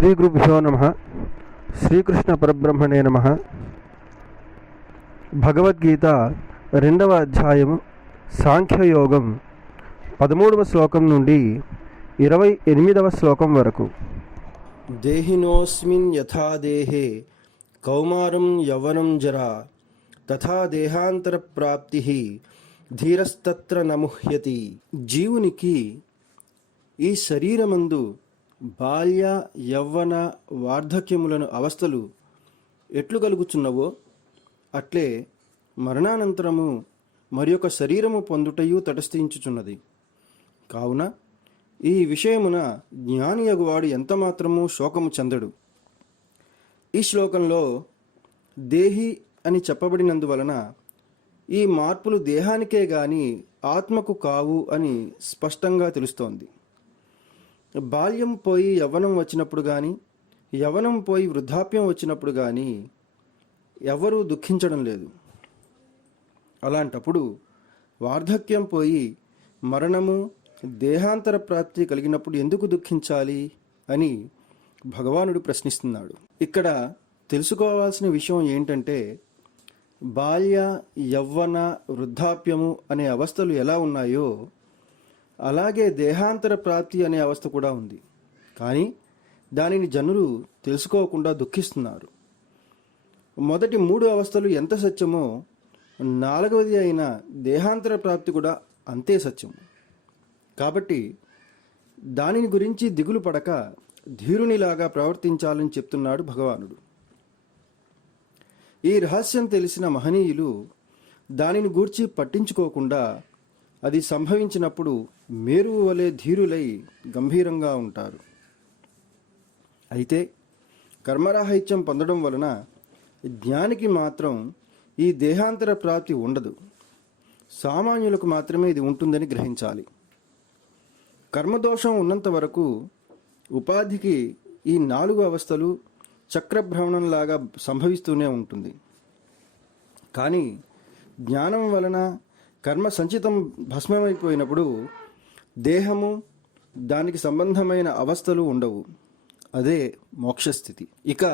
శ్రీ గురుభ్యో నమః. శ్రీకృష్ణ పరబ్రహ్మణే నమః. భగవద్గీత 2వ అధ్యాయము సాంఖ్యయోగం 13వ శ్లోకం నుండి 28వ శ్లోకం వరకు. దేహినోస్మిన్ యథా దేహే కౌమారం యవ్వనం జరా తథా దేహాంతర ప్రాప్తి ధీరస్తత్ర నముహ్యతి. జీవునికి ఈ శరీరమందు బాల్య యవ్వన వార్ధక్యములను అవస్థలు ఎట్లు కలుగుచున్నవో అట్లే మరణానంతరము మరి ఒక శరీరము పొందుటయు తటస్థించుచున్నది. కావున ఈ విషయమున జ్ఞానియగువాడు ఎంతమాత్రము శోకము చెందడు. ఈ శ్లోకంలో దేహి అని చెప్పబడినందువలన ఈ మార్పులు దేహానికే గాని ఆత్మకు కావు అని స్పష్టంగా తెలుస్తోంది. బాల్యం పోయి యవ్వనం వచ్చినప్పుడు కానీ, యవ్వనం పోయి వృద్ధాప్యం వచ్చినప్పుడు కానీ ఎవరూ దుఃఖించడం లేదు. అలాంటప్పుడు వార్ధక్యం పోయి మరణము, దేహాంతర ప్రాప్తి కలిగినప్పుడు ఎందుకు దుఃఖించాలి అని భగవానుడు ప్రశ్నిస్తున్నాడు. ఇక్కడ తెలుసుకోవాల్సిన విషయం ఏంటంటే, బాల్య యవ్వన వృద్ధాప్యము అనే అవస్థలు ఎలా ఉన్నాయో అలాగే దేహాంతర ప్రాప్తి అనే అవస్థ కూడా ఉంది. కానీ దానిని జనులు తెలుసుకోకుండా దుఃఖిస్తున్నారు. మొదటి 3 అవస్థలు ఎంత సత్యమో 4వది అయిన దేహాంతర ప్రాప్తి కూడా అంతే సత్యము. కాబట్టి దానిని గురించి దిగులు పడక ధీరునిలాగా ప్రవర్తించాలని చెప్తున్నాడు భగవానుడు. ఈ రహస్యం తెలిసిన మహనీయులు దానిని గూర్చి పట్టించుకోకుండా అది సంభవించినప్పుడు మేరువు వలె ధీరులై గంభీరంగా ఉంటారు. అయితే కర్మరాహిత్యం పొందడం వలన జ్ఞానికి మాత్రం ఈ దేహాంతర ప్రాప్తి ఉండదు. సామాన్యులకు మాత్రమే ఇది ఉంటుందని గ్రహించాలి. కర్మదోషం ఉన్నంత వరకు ఉపాధికి ఈ 4 అవస్థలు చక్రభ్రమణంలాగా సంభవిస్తూనే ఉంటుంది. కానీ జ్ఞానం వలన కర్మ సంచితం భస్మమైపోయినప్పుడు దేహము, దానికి సంబంధమైన అవస్థలు ఉండవు. అదే మోక్షస్థితి. ఇక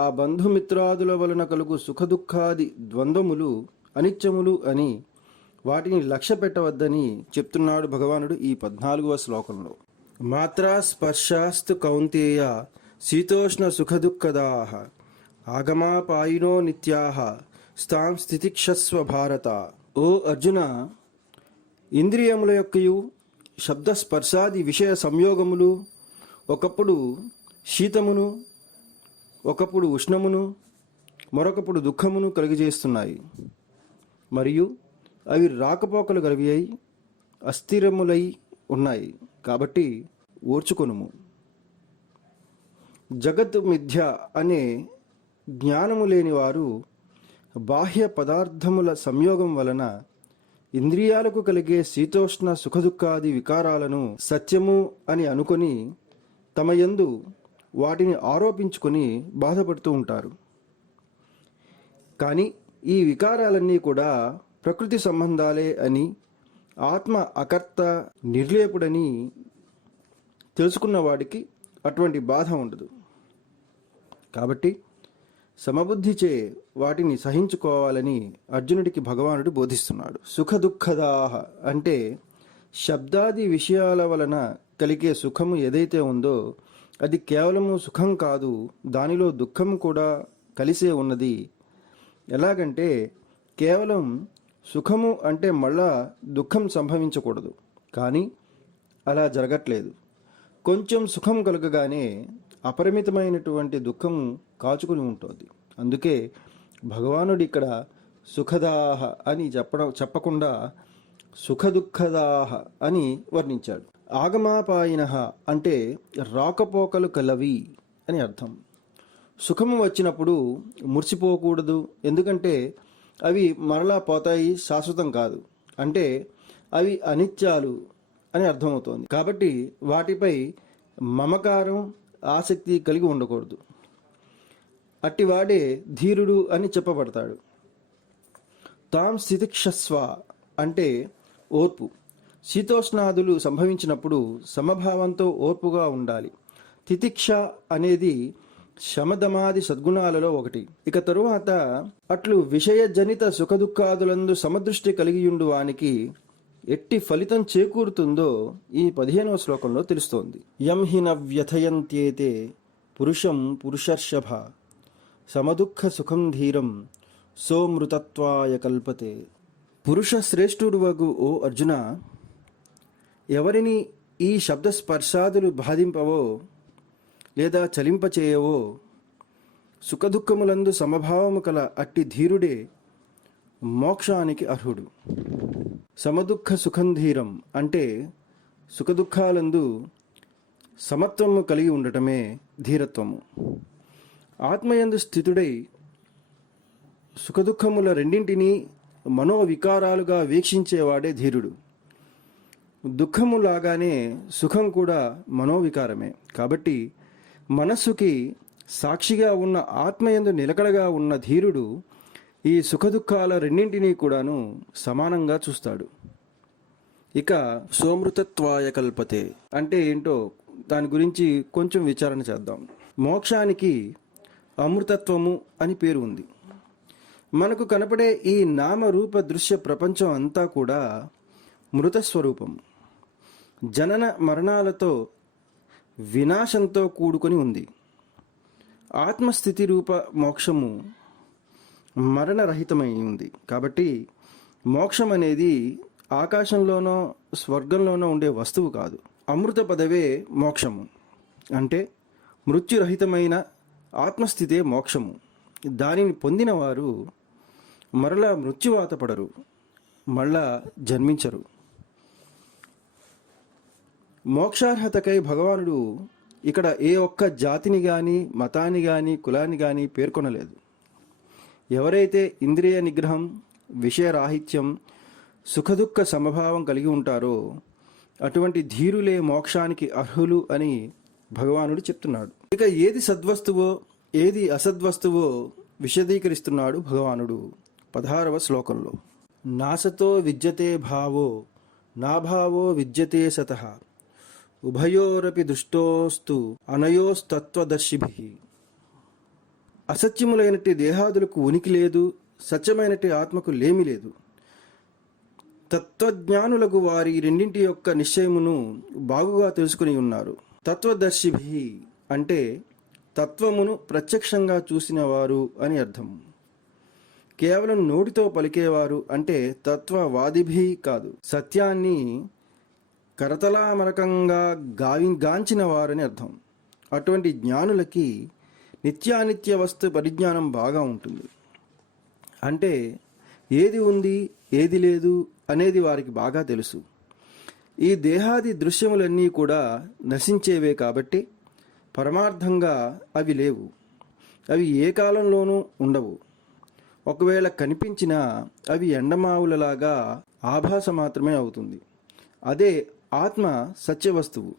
ఆ బంధుమిత్రాదుల వలన కలుగు సుఖదుఖాది ద్వంద్వములు అనిత్యములు అని వాటిని లక్ష్య పెట్టవద్దని చెప్తున్నాడు భగవానుడు ఈ 14వ శ్లోకంలో. మాత్రా స్పర్శాస్తు కౌంతేయ శీతోష్ణ సుఖదుఃఖదాః ఆగమాపాయినో నిత్యాః స్థాం స్థితిక్షస్వ భారత. ఓ అర్జున, ఇంద్రియముల యొక్కయు శబ్దస్పర్శాది విషయ సంయోగములు ఒకప్పుడు శీతమును, ఒకప్పుడు ఉష్ణమును, మరొకప్పుడు దుఃఖమును కలిగజేస్తున్నాయి. మరియు అవి రాకపోకలు గలవి అయి అస్థిరములై ఉన్నాయి. కాబట్టి ఓర్చుకొనుము. జగత్ మిథ్య అనే జ్ఞానము లేని వారు బాహ్య పదార్థముల సంయోగం వలన ఇంద్రియాలకు కలిగే శీతోష్ణ సుఖదుఖాది వికారాలను సత్యము అని అనుకొని తమ యందు వాటిని ఆరోపించుకొని బాధపడుతూ ఉంటారు. కానీ ఈ వికారాలన్నీ కూడా ప్రకృతి సంబంధాలే అని, ఆత్మ అకర్త నిర్లేపుడని తెలుసుకున్న వాడికి అటువంటి బాధ ఉండదు. కాబట్టి సమబుద్ధిచే వాటిని సహించుకోవాలని అర్జునుడికి భగవానుడు బోధిస్తున్నాడు. సుఖదుఃఖదాహ అంటే శబ్దాది విషయాల వలన కలిగే సుఖము ఏదైతే ఉందో అది కేవలము సుఖం కాదు, దానిలో దుఃఖం కూడా కలిసే ఉన్నది. ఎలాగంటే కేవలం సుఖము అంటే మళ్ళా దుఃఖం సంభవించకూడదు. కానీ అలా జరగట్లేదు. కొంచెం సుఖం కలగగానే అపరిమితమైనటువంటి దుఃఖం కాచుకుని ఉంటుంది. అందుకే భగవానుడు ఇక్కడ సుఖదాహ అని చెప్పకుండా సుఖదుఃఖదాహ అని వర్ణించాడు. ఆగమాపాయినః అంటే రాకపోకలు కలవి అని అర్థం. సుఖము వచ్చినప్పుడు మురిసిపోకూడదు, ఎందుకంటే అవి మరలా పోతాయి, శాశ్వతం కాదు. అంటే అవి అనిత్యాలు అని అర్థమవుతోంది. కాబట్టి వాటిపై మమకారం, ఆసక్తి కలిగి ఉండకూడదు. అట్టివాడే ధీరుడు అని చెప్పబడతాడు. తాం స్థితిక్షస్వ అంటే ఓర్పు. శీతోష్ణాదులు సంభవించినప్పుడు సమభావంతో ఓర్పుగా ఉండాలి. తితిక్ష అనేది శమదమాది సద్గుణాలలో ఒకటి. ఇక తరువాత అట్లు విషయజనిత సుఖదుఖాదులందు సమదృష్టి కలిగియుండు వానికి ఎట్టి ఫలితం చేకూరుతుందో ఈ 15వ శ్లోకంలో తెలుస్తోంది. యం హి న వ్యథయంత్యేతే పురుషం పురుషర్షభ సమదుఃఖ సుఖం ధీరం సోమృతత్వాయ కల్పతే. పురుష శ్రేష్ఠుడు వగు ఓ అర్జున, ఎవరిని ఈ శబ్ద స్పర్శాదులు బాధింపవో లేదా చలింపచేయవో సుఖదుఖములందు సమభావము కల అట్టి ధీరుడే మోక్షానికి అర్హుడు. సమదుఃఖ సుఖం ధీరం అంటే సుఖదుఖాలందు సమత్వము కలిగి ఉండటమే ధీరత్వము. ఆత్మయందు స్థితుడై సుఖదుఖముల రెండింటినీ మనోవికారాలుగా వీక్షించేవాడే ధీరుడు. దుఃఖములాగానే సుఖం కూడా మనోవికారమే. కాబట్టి మనస్సుకి సాక్షిగా ఉన్న ఆత్మయందు నిలకడగా ఉన్న ధీరుడు ఈ సుఖదుఖాల రెండింటినీ కూడాను సమానంగా చూస్తాడు. ఇక సోమృతత్వాయ కల్పతే అంటే ఏంటో దాని గురించి కొంచెం విచారణ చేద్దాం. మోక్షానికి అమృతత్వము అని పేరు ఉంది. మనకు కనపడే ఈ నామరూప దృశ్య ప్రపంచం అంతా కూడా మృతస్వరూపం. జనన మరణాలతో వినాశంతో కూడుకొని ఉంది. ఆత్మస్థితి రూప మోక్షము మరణరహితమై ఉంది. కాబట్టి మోక్షం అనేది ఆకాశంలోనో స్వర్గంలోనో ఉండే వస్తువు కాదు. అమృత పదవే మోక్షము. అంటే మృత్యురహితమైన ఆత్మస్థితే మోక్షము. దానిని పొందిన వారు మరలా మృత్యువాత పడరు, మళ్ళా జన్మించరు. మోక్షార్హతకై భగవానుడు ఇక్కడ ఏ ఒక్క జాతిని కానీ మతాన్ని కానీ కులాన్ని కానీ పేర్కొనలేదు. ఎవరైతే ఇంద్రియ నిగ్రహం, విషయరాహిత్యం, సుఖదుఖ సమభావం కలిగి ఉంటారో అటువంటి ధీరులే మోక్షానికి అర్హులు అని భగవానుడు చెప్తున్నాడు. ఇక ఏది సద్వస్తువో ఏది అసద్వస్తువో విశదీకరిస్తున్నాడు భగవానుడు 16వ శ్లోకంలో. నాసతో విద్యతే భావో నాభావో విద్యతే సతః ఉభయోరపి దుష్టోస్తు అనయోస్తత్వదర్శిభిః. అసత్యములైనట్టి దేహాదులకు ఉనికి లేదు, సత్యమైనట్టి ఆత్మకు లేమి లేదు. తత్వజ్ఞానులకు వారి రెండింటి యొక్క నిశ్చయమును బాగుగా తెలుసుకుని ఉన్నారు. తత్వదర్శిభిః అంటే తత్వమును ప్రత్యక్షంగా చూసిన వారు అని అర్థం. కేవలం నోటితో పలికేవారు అంటే తత్వవాదిభి కాదు, సత్యాన్ని కరతలామరకంగా గాంచిన వారని అర్థం. అటువంటి జ్ఞానులకి నిత్యానిత్య వస్తు పరిజ్ఞానం బాగా ఉంటుంది. అంటే ఏది ఉంది ఏది లేదు అనేది వారికి బాగా తెలుసు. ఈ దేహాది దృశ్యములన్నీ కూడా నశించేవే కాబట్టి పరమార్థంగా అవి లేవు. అవి ఏ కాలంలోనూ ఉండవు. ఒకవేళ కనిపించినా అవి ఎండమావులలాగా ఆభాస మాత్రమే అవుతుంది. అదే ఆత్మ సత్యవస్తువు.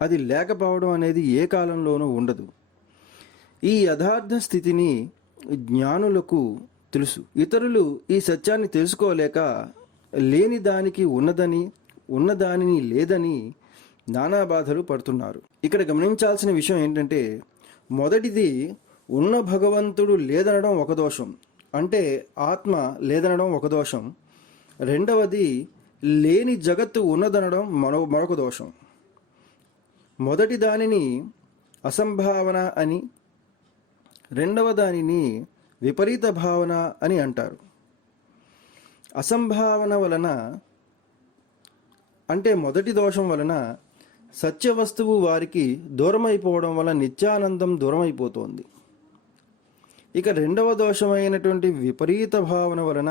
అది లేకపోవడం అనేది ఏ కాలంలోనూ ఉండదు. ఈ యథార్థ స్థితిని జ్ఞానులకు తెలుసు. ఇతరులు ఈ సత్యాన్ని తెలుసుకోలేక లేని దానికి ఉన్నదని, ఉన్నదానిని లేదని నానా బాధలు పడుతున్నారు. ఇక్కడ గమనించాల్సిన విషయం ఏంటంటే, మొదటిది ఉన్న భగవంతుడు లేదనడం ఒక దోషం, అంటే ఆత్మ లేదనడం ఒక దోషం. రెండవది లేని జగత్తు ఉన్నదనడం మరొక దోషం. మొదటి దానిని అసంభావన అని, రెండవ దానిని విపరీత భావన అని అంటారు. అసంభావన వలన అంటే మొదటి దోషం వలన సత్యవస్తువు వారికి దూరమైపోవడం వలన నిత్యానందం దూరమైపోతోంది. ఇక రెండవ దోషమైనటువంటి విపరీత భావన వలన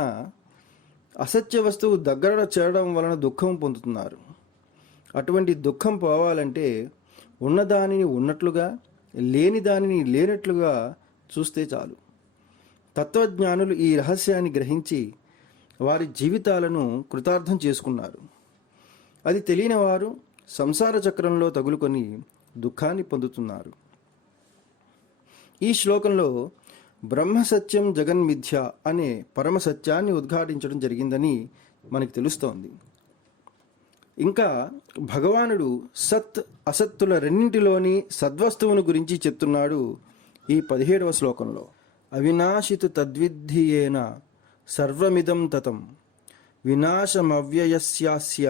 అసత్య వస్తువు దగ్గర చేరడం వలన దుఃఖం పొందుతున్నారు. అటువంటి దుఃఖం పోవాలంటే ఉన్నదానిని ఉన్నట్లుగా, లేని దానిని లేనట్లుగా చూస్తే చాలు. తత్వజ్ఞానులు ఈ రహస్యాన్ని గ్రహించి వారి జీవితాలను కృతార్థం చేసుకున్నారు. అది తెలియని వారు సంసార చక్రంలో తగులుకొని దుఃఖాన్ని పొందుతున్నారు. ఈ శ్లోకంలో బ్రహ్మసత్యం జగన్మిథ్య అనే పరమసత్యాన్ని ఉద్ఘాటించడం జరిగిందని మనకి తెలుస్తోంది. ఇంకా భగవానుడు సత్ అసత్తుల రెండింటిలోని సద్వస్తువును గురించి చెప్తున్నాడు ఈ 17వ శ్లోకంలో. అవినాశితు తద్విద్ధి సర్వమిదం తతం వినాశమవ్యయస్యాస్య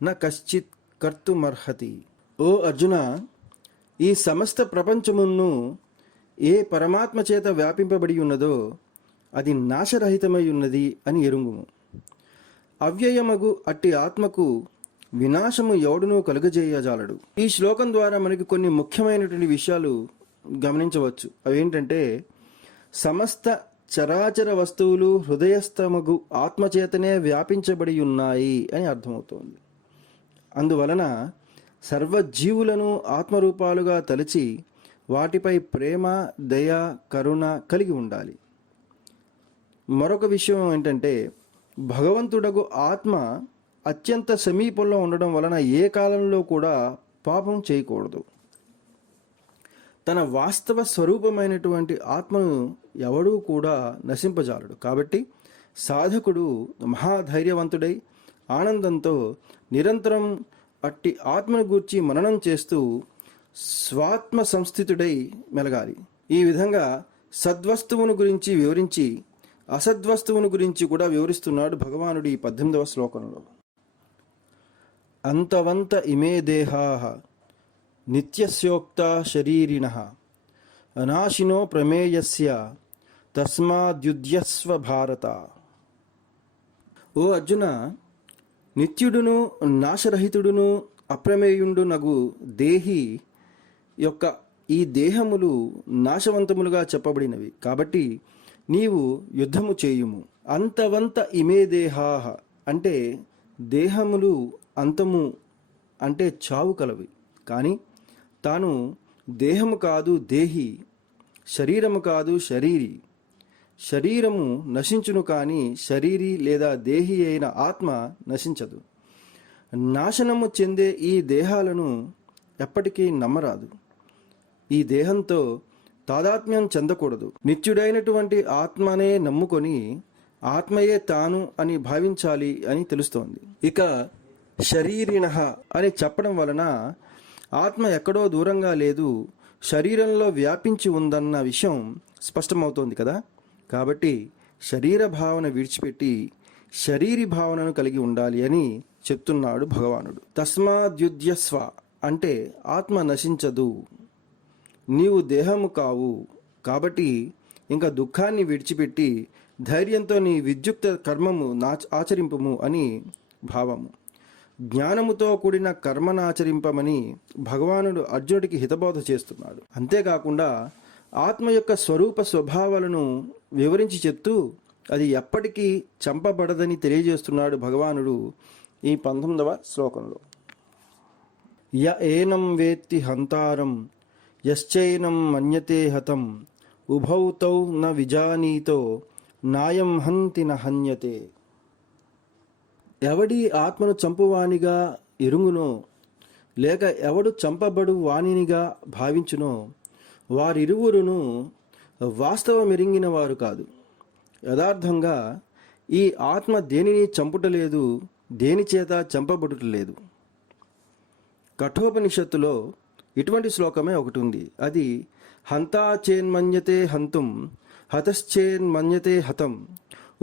న కశ్చిత్ కర్తుమర్హతి. ఓ అర్జున, ఈ సమస్త ప్రపంచమును ఏ పరమాత్మ చేత వ్యాపింపబడి ఉన్నదో అది నాశరహితమై ఉన్నది అని ఎరుంగుము. అవ్యయమగు అట్టి ఆత్మకు వినాశము ఎవడునూ కలుగజేయజాలడు. ఈ శ్లోకం ద్వారా మనకి కొన్ని ముఖ్యమైనటువంటి విషయాలు గమనించవచ్చు. అవేంటంటే, సమస్త చరాచర వస్తువులు హృదయస్థమగు ఆత్మచేతనే వ్యాపించబడి ఉన్నాయి అని అర్థమవుతోంది. అందువలన సర్వజీవులను ఆత్మరూపాలుగా తలచి వాటిపై ప్రేమ, దయ, కరుణ కలిగి ఉండాలి. మరొక విషయం ఏంటంటే, భగవంతుడగు ఆత్మ అత్యంత సమీపంలో ఉండడం వలన ఏ కాలంలో కూడా పాపం చేయకూడదు. తన వాస్తవ స్వరూపమైనటువంటి ఆత్మను ఎవడూ కూడా నశింపజాలడు. కాబట్టి సాధకుడు మహాధైర్యవంతుడై ఆనందంతో నిరంతరం అట్టి ఆత్మను గూర్చి మననం చేస్తూ స్వాత్మ సంస్థితుడై మెలగాలి. ఈ విధంగా సద్వస్తువును గురించి వివరించి అసద్వస్తువును గురించి కూడా వివరిస్తున్నాడు భగవానుడు ఈ 18వ శ్లోకంలో. అంతవంత ఇమే దేహాః నిత్యస్యోక్తా శరీరిణః అనాశినో ప్రమేయస్య తస్మాద్యుధ్యస్వ భారత. ఓ అర్జున, నిత్యుడును నాశరహితుడును అప్రమేయుండునగు దేహి యొక్క ఈ దేహములు నాశవంతములుగా చెప్పబడినవి. కాబట్టి నీవు యుద్ధము చేయుము. అంతవంత ఇమే దేహాః అంటే దేహములు అంతము అంటే చావు కలవి. కానీ తాను దేహము కాదు దేహి, శరీరము కాదు శరీరి. శరీరము నశించును కానీ శరీరి లేదా దేహి అయిన ఆత్మ నశించదు. నాశనము చెందే ఈ దేహాలను ఎప్పటికీ నమ్మరాదు. ఈ దేహంతో తాదాత్మ్యం చెందకూడదు. నిత్యుడైనటువంటి ఆత్మనే నమ్ముకొని ఆత్మయే తాను అని భావించాలి అని తెలుస్తోంది. ఇక శరీరిణః అని చెప్పడం వలన ఆత్మ ఎక్కడో దూరంగా లేదు, శరీరంలో వ్యాపించి ఉందన్న విషయం స్పష్టమవుతోంది కదా. కాబట్టి శరీర భావన విడిచిపెట్టి శరీరి భావనను కలిగి ఉండాలి అని చెప్తున్నాడు భగవానుడు. తస్మాద్యుధ్యస్వ అంటే ఆత్మ నశించదు, నీవు దేహము కావు. కాబట్టి ఇంకా దుఃఖాన్ని విడిచిపెట్టి ధైర్యంతో నీ విద్యుక్త కర్మము ఆచరింపము అని భావము. జ్ఞానముతో కూడిన కర్మనాచరింపమని భగవానుడు అర్జునుడికి హితబోధ చేస్తున్నాడు. అంతేకాకుండా ఆత్మ యొక్క స్వరూప స్వభావాలను వివరించి చెప్తూ అది ఎప్పటికీ చంపబడదని తెలియజేస్తున్నాడు భగవానుడు ఈ 19వ శ్లోకంలో. య ఏనం వేత్తి హంతారం యశ్చైనం మన్యతే హతం ఉభౌ తౌ న విజానీతో నాయం హంతి న హన్యతే. ఎవడి ఆత్మను చంపువానిగా ఎరుంగునో లేక ఎవడు చంపబడు వానినిగా భావించునో వారిరువురును వాస్తవమెరింగిన వారు కాదు. యథార్థంగా ఈ ఆత్మ దేనిని చంపుటలేదు, దేని చేత చంపబడుటలేదు. కఠోపనిషత్తులో ఇటువంటి శ్లోకమే ఒకటి ఉంది. అది హంతా చేన్మన్యతే హంతుం హతశ్చేన్మన్యతే హతం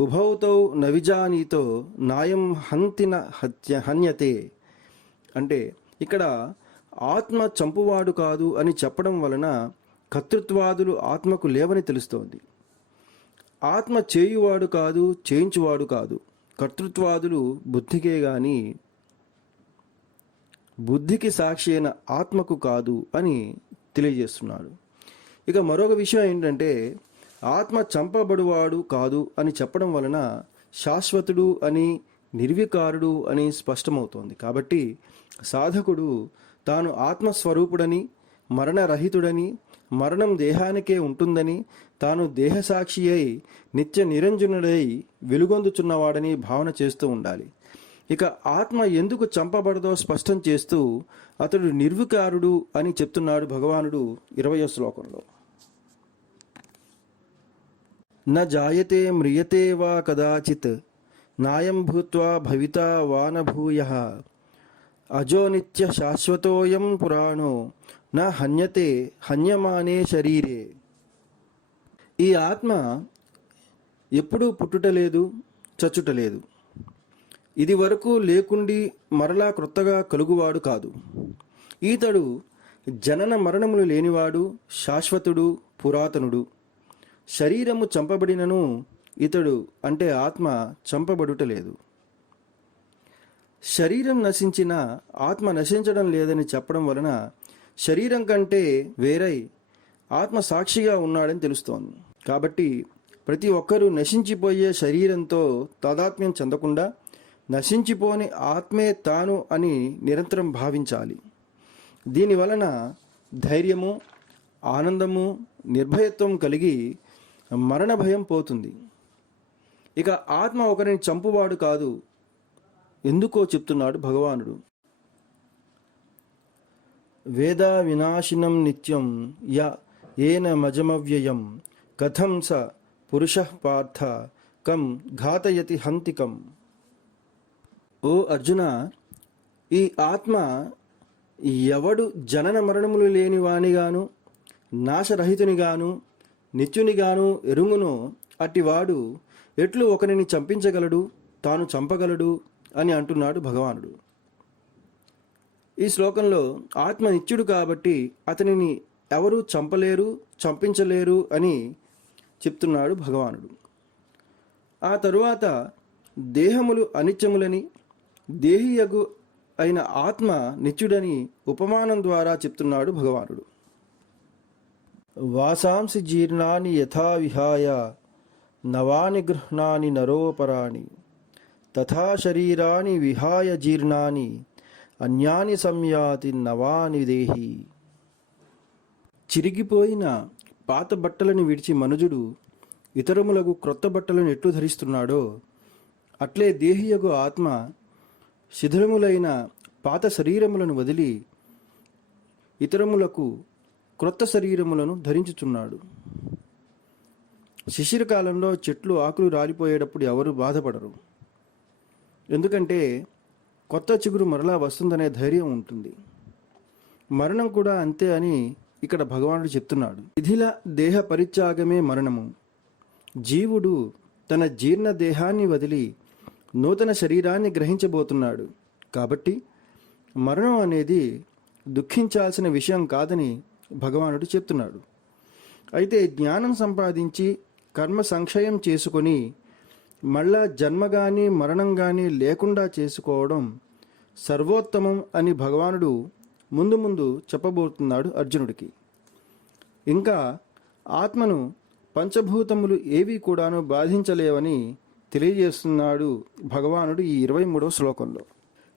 ఉభౌతౌ నవిజానీతో నాయం హంతిన హన్యతే. అంటే ఇక్కడ ఆత్మ చంపువాడు కాదు అని చెప్పడం వలన కర్తృత్వాదులు ఆత్మకు లేవని తెలుస్తోంది. ఆత్మ చేయువాడు కాదు, చేయించువాడు కాదు. కర్తృత్వాదులు బుద్ధికే గాని బుద్ధికి సాక్షి అయిన ఆత్మకు కాదు అని తెలియజేస్తున్నాడు. ఇక మరొక విషయం ఏంటంటే, ఆత్మ చంపబడువాడు కాదు అని చెప్పడం వలన శాశ్వతుడు అని, నిర్వికారుడు అని స్పష్టమవుతోంది. కాబట్టి సాధకుడు తాను ఆత్మస్వరూపుడని, మరణరహితుడని, మరణం దేహానికే ఉంటుందని, తాను దేహసాక్షి అయి నిత్య నిరంజనుడై వెలుగొందుచున్నవాడని భావన చేస్తూ ఉండాలి. ఇక ఆత్మ ఎందుకు చంపబడదో స్పష్టం చేస్తూ అతడు నిర్వికారుడు అని చెప్తున్నాడు భగవానుడు 20వ శ్లోకంలో. న జాయతే మ్రియతే వా కదాచిత్ నాయం భూత్వా భవితా వా న భూయః అజో నిత్య శాశ్వతోయం పురాణో నా హన్యతే హన్యమానే శరీరే. ఈ ఆత్మ ఎప్పుడూ పుట్టుటలేదు, చచ్చుటలేదు. ఇది వరకు లేకుండి మరలా క్రొత్తగా కలుగువాడు కాదు. ఈతడు జనన మరణములు లేనివాడు, శాశ్వతుడు, పురాతనుడు. శరీరము చంపబడినను ఇతడు అంటే ఆత్మ చంపబడుటలేదు. శరీరం నశించిన ఆత్మ నశించడం లేదని చెప్పడం వలన శరీరం కంటే వేరై ఆత్మ సాక్షిగా ఉన్నాడని తెలుస్తోంది. కాబట్టి ప్రతి ఒక్కరూ నశించిపోయే శరీరంతో తాదాత్మ్యం చెందకుండా నశించిపోని ఆత్మే తాను అని నిరంతరం భావించాలి. దీనివలన ధైర్యము, ఆనందము, నిర్భయత్వం కలిగి మరణ భయం పోతుంది. ఇక ఆత్మ ఒకరిని చంపువాడు కాదు. ఎందుకో చెప్తున్నాడు భగవానుడు. వేద వినాశినం నిత్యం య ఏన మజమవ్యయం కథం స పురుషః పార్థ కం ఘాతయతి హంతికం. ఓ అర్జున, ఈ ఆత్మ ఎవడు జనన మరణములు లేని వానిగాను, నాశరహితునిగాను, నిత్యునిగాను ఎరుంగునో అట్టివాడు ఎట్లు ఒకరిని చంపించగలడు, తాను చంపగలడు అని అంటున్నాడు భగవానుడు. ఈ శ్లోకంలో ఆత్మ నిత్యుడు కాబట్టి అతనిని ఎవరూ చంపలేరు, చంపించలేరు అని చెప్తున్నాడు భగవానుడు. ఆ తరువాత దేహములు అనిత్యములని, దేహియగు అయిన ఆత్మ నిత్యుడని ఉపమానం ద్వారా చెప్తున్నాడు భగవానుడు. వాసాంసి జీర్ణాని యథా విహాయ నవాని గృహ్ణాని నరోపరాణి తథా శరీరాని విహాయ జీర్ణాని అన్యాని సంయాతి నవాని దేహి. చిరిగిపోయిన పాత బట్టలను విడిచి మనుజుడు ఇతరములకు క్రొత్త బట్టలను ఎట్లు ధరిస్తున్నాడో అట్లే దేహియగు ఆత్మ శిథిలములైన పాత శరీరములను వదిలి ఇతరములకు క్రొత్త శరీరములను ధరించుచున్నాడు. శిశిరకాలంలో చెట్లు ఆకులు రాలిపోయేటప్పుడు ఎవరు బాధపడరు. ఎందుకంటే కొత్త చిగురు మరలా వస్తుందనే ధైర్యం ఉంటుంది. మరణం కూడా అంతే అని ఇక్కడ భగవానుడు చెప్తున్నాడు. శిథిల దేహ పరిత్యాగమే మరణము. జీవుడు తన జీర్ణ దేహాన్ని వదిలి నూతన శరీరాన్ని గ్రహించబోతున్నాడు. కాబట్టి మరణం అనేది దుఃఖించాల్సిన విషయం కాదని భగవానుడు చెప్తున్నాడు. అయితే జ్ఞానం సంపాదించి కర్మ సంక్షయం చేసుకొని మళ్ళా జన్మ కానీ మరణం కానీ లేకుండా చేసుకోవడం సర్వోత్తమం అని భగవానుడు ముందు ముందు చెప్పబోతున్నాడు అర్జునుడికి. ఇంకా ఆత్మను పంచభూతములు ఏవి కూడాను బాధించలేవని తెలియజేస్తున్నాడు భగవానుడు ఈ 23వ శ్లోకంలో.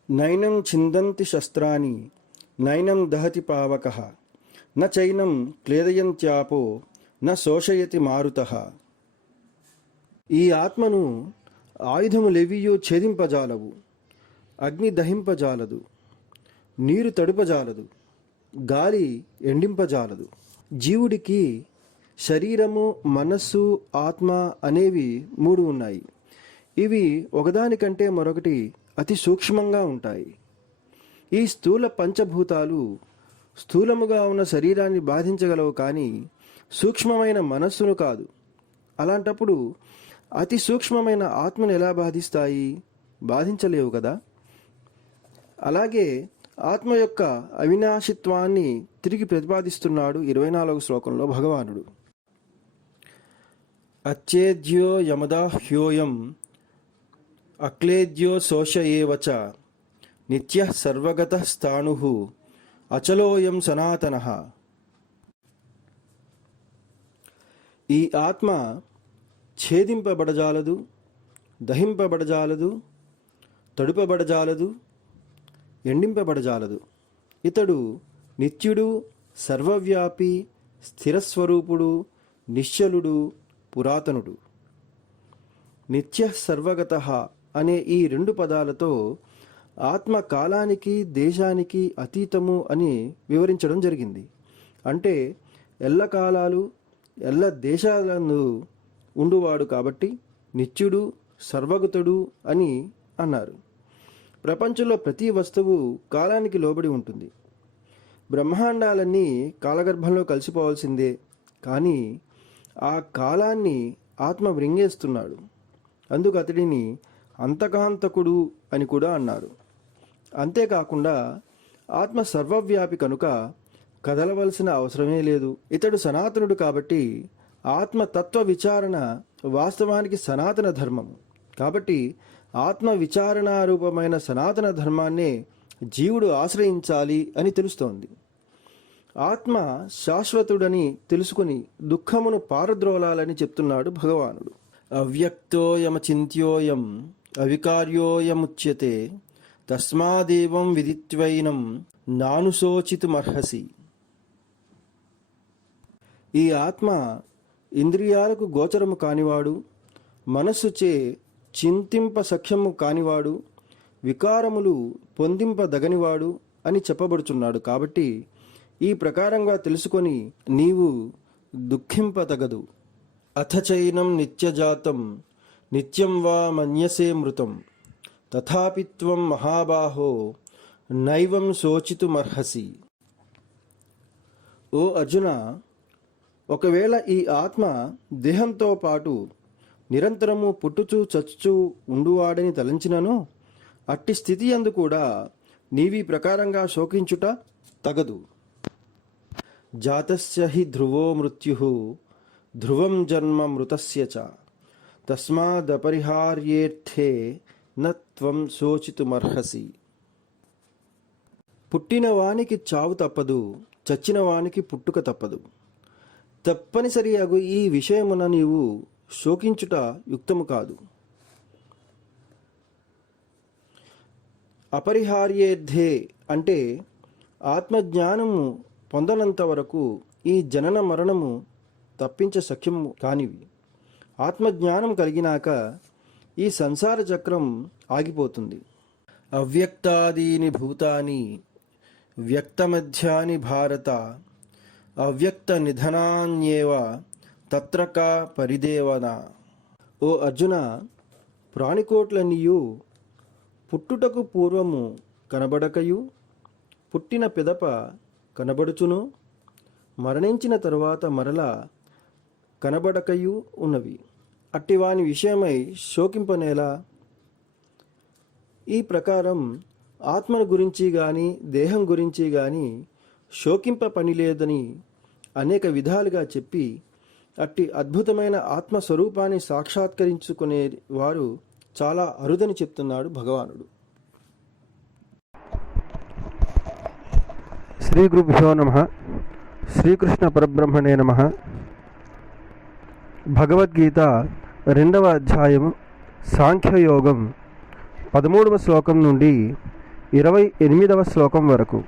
నైనం ఛిందంతి శస్త్రాని నైనం దహతి పావకః న చైనం క్లేదయంత్యాపో న శోషయతి మారుతః. ఈ ఆత్మను ఆయుధములెవియో ఛేదింపజాలవు, అగ్ని దహింపజాలదు, నీరు తడుపజాలదు, గాలి ఎండింపజాలదు. జీవుడికి శరీరము, మనస్సు, ఆత్మ అనేవి 3 ఉన్నాయి. ఇవి ఒకదానికంటే మరొకటి అతి సూక్ష్మంగా ఉంటాయి. ఈ స్థూల పంచభూతాలు స్థూలముగా ఉన్న శరీరాన్ని బాధించగలవు, కానీ సూక్ష్మమైన మనస్సును కాదు. అలాంటప్పుడు అతి సూక్ష్మమైన ఆత్మను ఎలా బాధిస్తాయి? బాధించలేవు కదా. అలాగే ఆత్మ యొక్క అవినాశిత్వాన్ని తిరిగి ప్రతిపాదిస్తున్నాడు 24వ శ్లోకంలో భగవానుడు. అచ్చేద్యో యమదా హ్యోయం అక్లేద్యో శోష ఏవచ నిత్య సర్వగత స్థాణు అచలోయం సనాతనః. ఈ ఆత్మ ఛేదింపబడజాలదు, దహింపబడజాలదు, తడుపబడజాలదు, ఎండింపబడజాలదు. ఇతడు నిత్యుడు, సర్వవ్యాపి, స్థిరస్వరూపుడు, నిశ్చలుడు, పురాతనుడు. నిత్య సర్వగతః అనే ఈ 2 పదాలతో ఆత్మ కాలానికి, దేశానికి అతీతము అని వివరించడం జరిగింది. అంటే ఎల్లకాలాలు, ఎల్ల దేశాలను ఉండువాడు కాబట్టి నిత్యుడు, సర్వగతుడు అని అన్నారు. ప్రపంచంలో ప్రతి వస్తువు కాలానికి లోబడి ఉంటుంది. బ్రహ్మాండాలన్నీ కాలగర్భంలో కలిసిపోవాల్సిందే, కానీ ఆ కాలాన్ని ఆత్మ మృంగేస్తున్నాడు. అందుకు అతడిని అంతకాంతకుడు అని కూడా అన్నారు. అంతేకాకుండా ఆత్మ సర్వవ్యాపి కనుక కదలవలసిన అవసరమే లేదు. ఇతడు సనాతనుడు కాబట్టి ఆత్మ తత్వ విచారణ వాస్తవానికి సనాతన ధర్మము. కాబట్టి ఆత్మ విచారణారూపమైన సనాతన ధర్మాన్నే జీవుడు ఆశ్రయించాలి అని తెలుస్తోంది. ఆత్మ శాశ్వతుడని తెలుసుకుని దుఃఖమును పారద్రోలాలని చెప్తున్నాడు భగవానుడు. అవ్యక్తోయమచింత్యోయం అవికార్యోయముచ్యతే తస్మాదేవం విదిత్వైనం నానుశోచితుమర్హసి. ఈ ఆత్మ ఇంద్రియాలకు గోచరము కానివాడు, మనస్సుచే చింతింప సఖ్యము కానివాడు, వికారములు పొందింపదగనివాడు అని చెప్పబడుచున్నాడు. కాబట్టి ఈ ప్రకారంగా తెలుసుకొని నీవు దుఃఖింపతగదు. అథచైనం నిత్యజాతం నిత్యం వా మన్యసే మృతం తథాపి త్వం మహాబాహో నైవం శోచితుమర్హసి. ఓ అర్జున, ఒకవేళ ఈ ఆత్మ దేహంతో పాటు నిరంతరము పుట్టుచూ చచ్చుచూ ఉండువాడని తలంచినను అట్టి స్థితి యందు కూడా నీవీ ప్రకారంగా శోకించుట తగదు. జాతస్య హి ధ్రువో మృత్యుః ధ్రువం జన్మ మృతస్య చ తస్మాదపరిహార్యేర్థే న త్వం శోచితుమర్హసి. పుట్టిన వానికి చావు తప్పదు, చచ్చిన వానికి పుట్టుక తప్పదు. తప్పనిసరి అగు ఈ విషయమున నీవు శోకించుట యుక్తము కాదు. అపరిహార్యేర్థే అంటే ఆత్మజ్ఞానము పొందనంత వరకు ఈ జనన మరణము తప్పించ శక్యము కానివి. ఆత్మజ్ఞానం కలిగినాక ఈ సంసార చక్రం ఆగిపోతుంది. అవ్యక్తాదీని భూతాని వ్యక్తమధ్యాని భారత అవ్యక్త నిధనాన్యేవ తత్ర కా పరిదేవన. ఓ అర్జున, ప్రాణికోట్లన్నీయు పుట్టుటకు పూర్వము కనబడకయు, పుట్టిన పిదప కనబడుచును, మరణించిన తరువాత మరలా కనబడకయు ఉన్నవి. అట్టివాని విషయమై శోకింపనేలా? ఈ ప్రకారం ఆత్మను గురించి గాని దేహం గురించి గాని శోకింప పని లేదని అనేక విధాలుగా చెప్పి అట్టి అద్భుతమైన ఆత్మస్వరూపాన్ని సాక్షాత్కరించుకునే వారు చాలా అరుదని చెప్తున్నాడు భగవానుడు. శ్రీ గురుభ్యో నమః. శ్రీకృష్ణ పరబ్రహ్మణే నమః. భగవద్గీత 2వ అధ్యాయం సాంఖ్యయోగం 13వ శ్లోకం నుండి 28వ శ్లోకం వరకు.